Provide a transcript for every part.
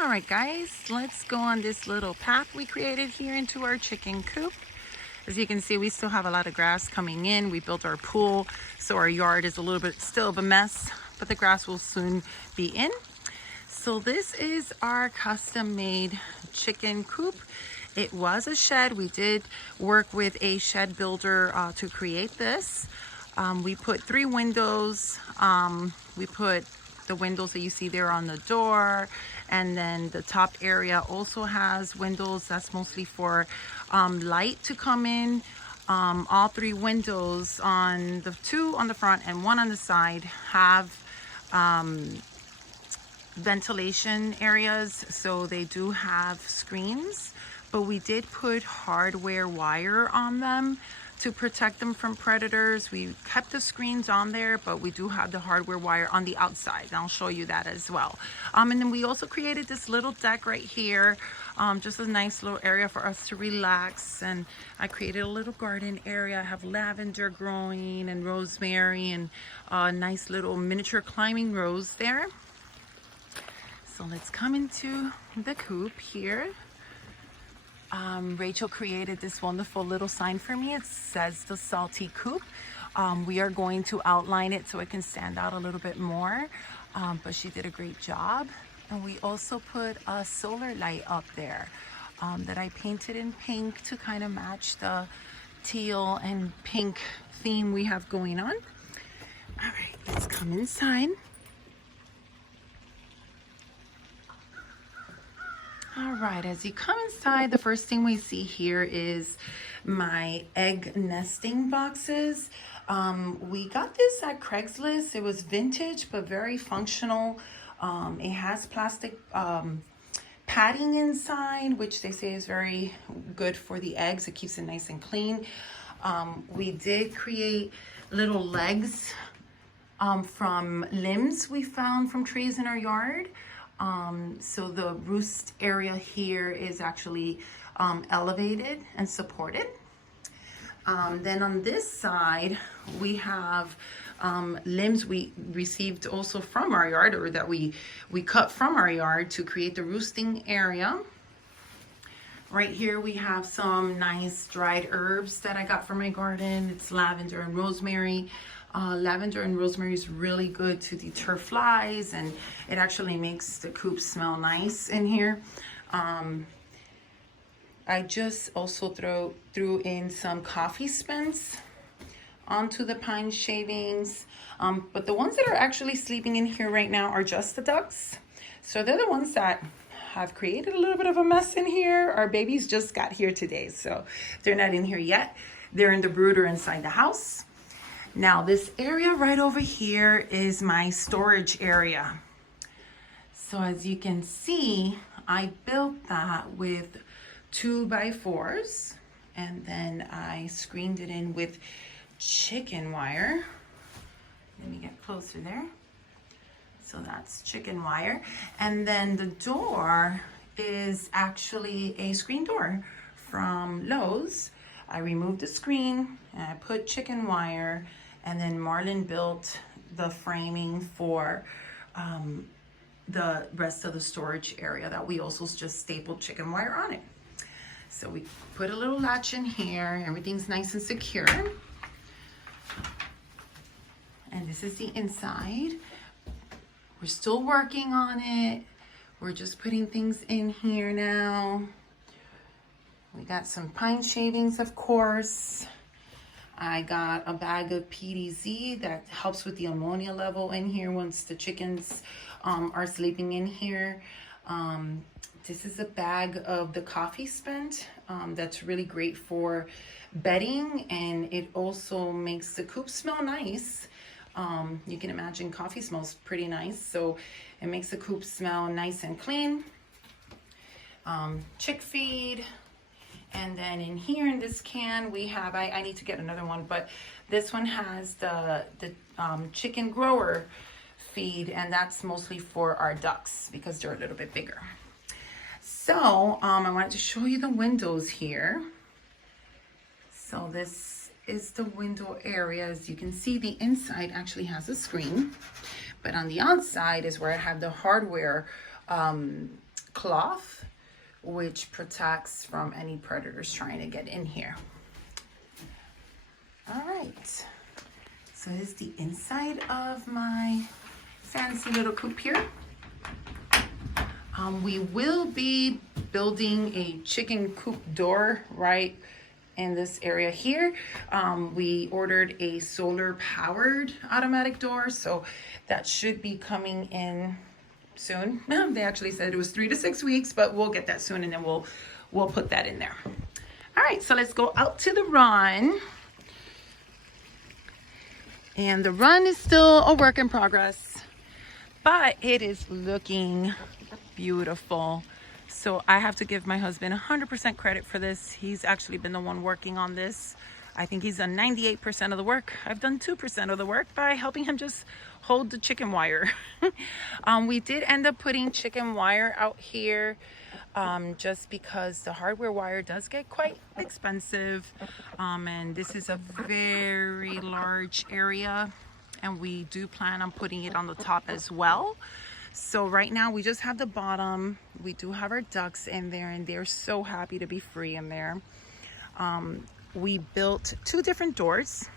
All right, guys, let's go on this little path we created here into our chicken coop. As you can see, we still have a lot of grass coming in. We built our pool, so our yard is a little bit still of a mess, but the grass will soon be in. So this is our custom-made chicken coop. It was a shed. We did work with a shed builder to create this. We put 3 windows. We put the windows that you see there on the door, and then the top area also has windows. That's mostly for light to come in. All 3 windows, on the 2 on the front and 1 on the side, have ventilation areas, so they do have screens, but we did put hardware wire on them to protect them from predators. We kept the screens on there, but we do have the hardware wire on the outside, and I'll show you that as well. And then we also created this little deck right here, just a nice little area for us to relax. And I created a little garden area. I have lavender growing and rosemary and a nice little miniature climbing rose there. So let's come into the coop here. Rachel created this wonderful little sign for me. It says the Salty Coop. We are going to outline it so it can stand out a little bit more, but she did a great job. And we also put a solar light up there that I painted in pink to kind of match the teal and pink theme we have going on. All right, let's come inside. All right, as you come inside, the first thing we see here is my egg nesting boxes. We got this at Craigslist. It was vintage, but very functional. It has plastic padding inside, which they say is very good for the eggs. It keeps it nice and clean. We did create little legs from limbs we found from trees in our yard. So the roost area here is actually elevated and supported. Then on this side, we have limbs we received also from our yard, or that we cut from our yard to create the roosting area. Right here we have some nice dried herbs that I got from my garden. It's lavender and rosemary. Lavender and rosemary is really good to deter flies, and it actually makes the coop smell nice in here. I just also threw in some coffee spins onto the pine shavings, but the ones that are actually sleeping in here right now are just the ducks. So they're the ones that have created a little bit of a mess in here. Our babies just got here today, so they're not in here yet. They're in the brooder inside the house. Now this area right over here is my storage area. So as you can see, I built that with 2x4s, and then I screened it in with chicken wire. Let me get closer there. So that's chicken wire. And then the door is actually a screen door from Lowe's. I removed the screen and I put chicken wire, and then Marlon built the framing for the rest of the storage area that we also just stapled chicken wire on it. So we put a little latch in here. Everything's nice and secure. And this is the inside. We're still working on it. We're just putting things in here now. We got some pine shavings, of course. I got a bag of PDZ that helps with the ammonia level in here once the chickens are sleeping in here. This is a bag of the coffee spent that's really great for bedding, and it also makes the coop smell nice. You can imagine coffee smells pretty nice, so it makes the coop smell nice and clean. Chick feed. And then in here in this can we have, I need to get another one, but this one has the chicken grower feed, and that's mostly for our ducks because they're a little bit bigger. So I wanted to show you the windows here. So this is the window area. As you can see, the inside actually has a screen, but on the outside is where I have the hardware cloth, which protects from any predators trying to get in here. All right, so this is the inside of my fancy little coop here. We will be building a chicken coop door right in this area here. We ordered a solar powered automatic door, so that should be coming in soon. They actually said it was 3 to 6 weeks, but we'll get that soon, and then we'll put that in there. All right, so let's go out to the run. And the run is still a work in progress, but it is looking beautiful. So I have to give my husband 100% credit for this. He's actually been the one working on this. I think he's done 98% of the work. I've done 2% of the work by helping him just hold the chicken wire. We did end up putting chicken wire out here just because the hardware wire does get quite expensive. And this is a very large area, and we do plan on putting it on the top as well. So right now we just have the bottom. We do have our ducks in there, and they're so happy to be free in there. We built 2 different doors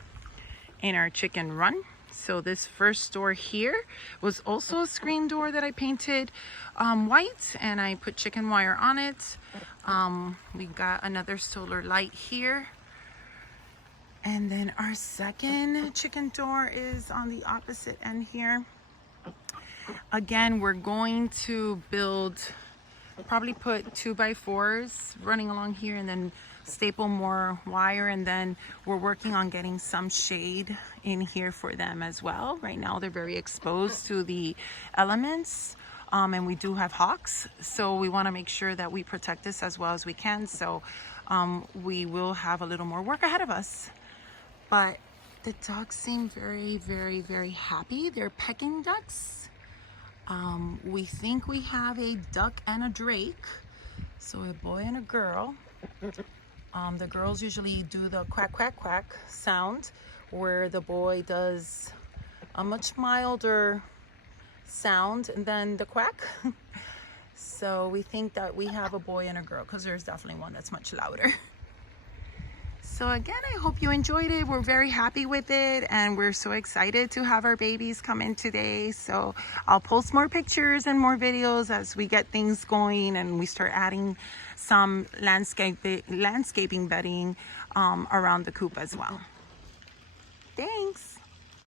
in our chicken run. So this first door here was also a screen door that I painted white, and I put chicken wire on it. We got another solar light here. And then our second chicken door is on the opposite end here. Again, we're going to build, probably put 2x4s running along here, and then staple more wire, and then we're working on getting some shade in here for them as well. Right now they're very exposed to the elements, and we do have hawks, so we want to make sure that we protect this as well as we can. So we will have a little more work ahead of us, but the ducks seem very, very, very happy. They're pecking ducks. We think we have a duck and a drake, so a boy and a girl. The girls usually do the quack, quack, quack sound, where the boy does a much milder sound than the quack. So we think that we have a boy and a girl, because there's definitely one that's much louder. So again, I hope you enjoyed it. We're very happy with it, and we're so excited to have our babies come in today. So I'll post more pictures and more videos as we get things going, and we start adding some landscaping bedding around the coop as well. Thanks.